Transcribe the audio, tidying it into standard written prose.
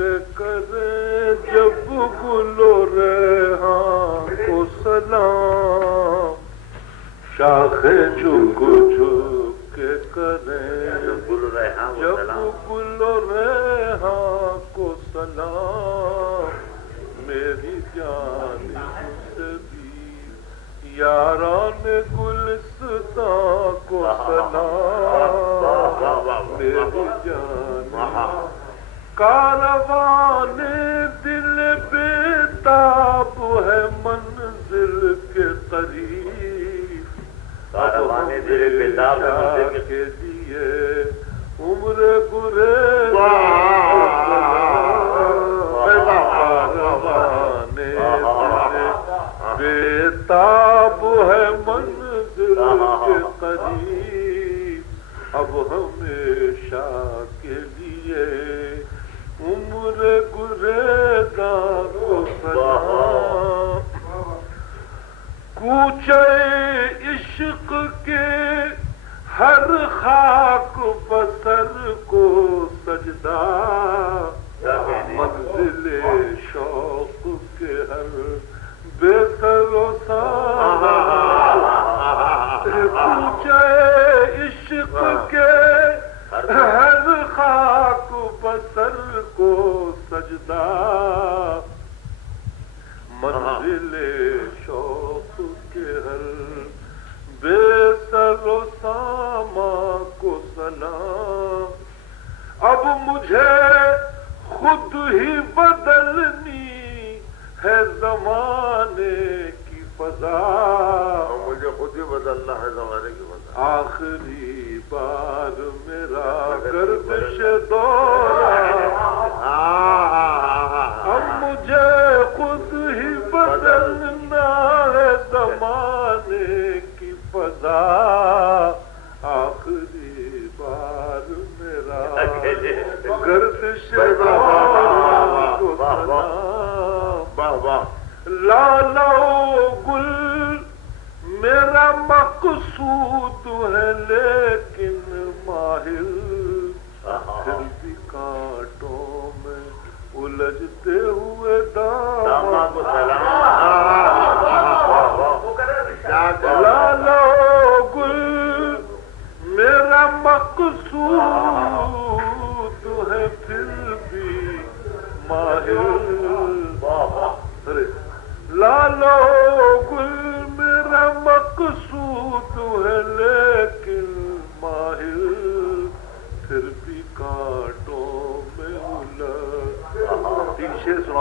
کے کرے جب گل و ریحان کو سلام، شاخ جھک جھک کے کرے جب گل و ریحان کو سلام، میری جان سے بھی یاران گلستان کو سلام، میری جان کاروان دل بےتاب ہے منزل کے قریب، کاروان دل بےتاب ہے منزل کے لیے عمر گریز کاروان دل بےتاب ہے منزل کے قریب، اب ہمیشہ کے لیے عمر گریزاں کو سلام، کوچے عشق کے ہر خاک بسر کو سجدہ، منزل شوق کے ہر بے سر و سامان، کوچے عشق کے ہر خاک بسر کو سجدہ، منزل شوق کے ہر بے سر و سامان کو سلام، اب مجھے خود ہی بدلنی ہے زمانے کی فضا، مجھے خود ہی بدلنا ہے زمانے کی فضا، آخری بار میرا گردش دورہ، اب مجھے خود ہی بدلنا ہے زمانے کی فضا، آخری بار میرا گردش دورہ کو سلام، لالو گل میرا مقصود ہے لیکن ماہر پھر بھی کانٹوں میں الجھتے ہوئے دامن، لالو گل میرا مقصود ہے پھر بھی ماہر، لالو گل میرا مقصود ہے لیکن ماہر پھر بھی کانٹوں میں الجھ، ٹھیک سے سنا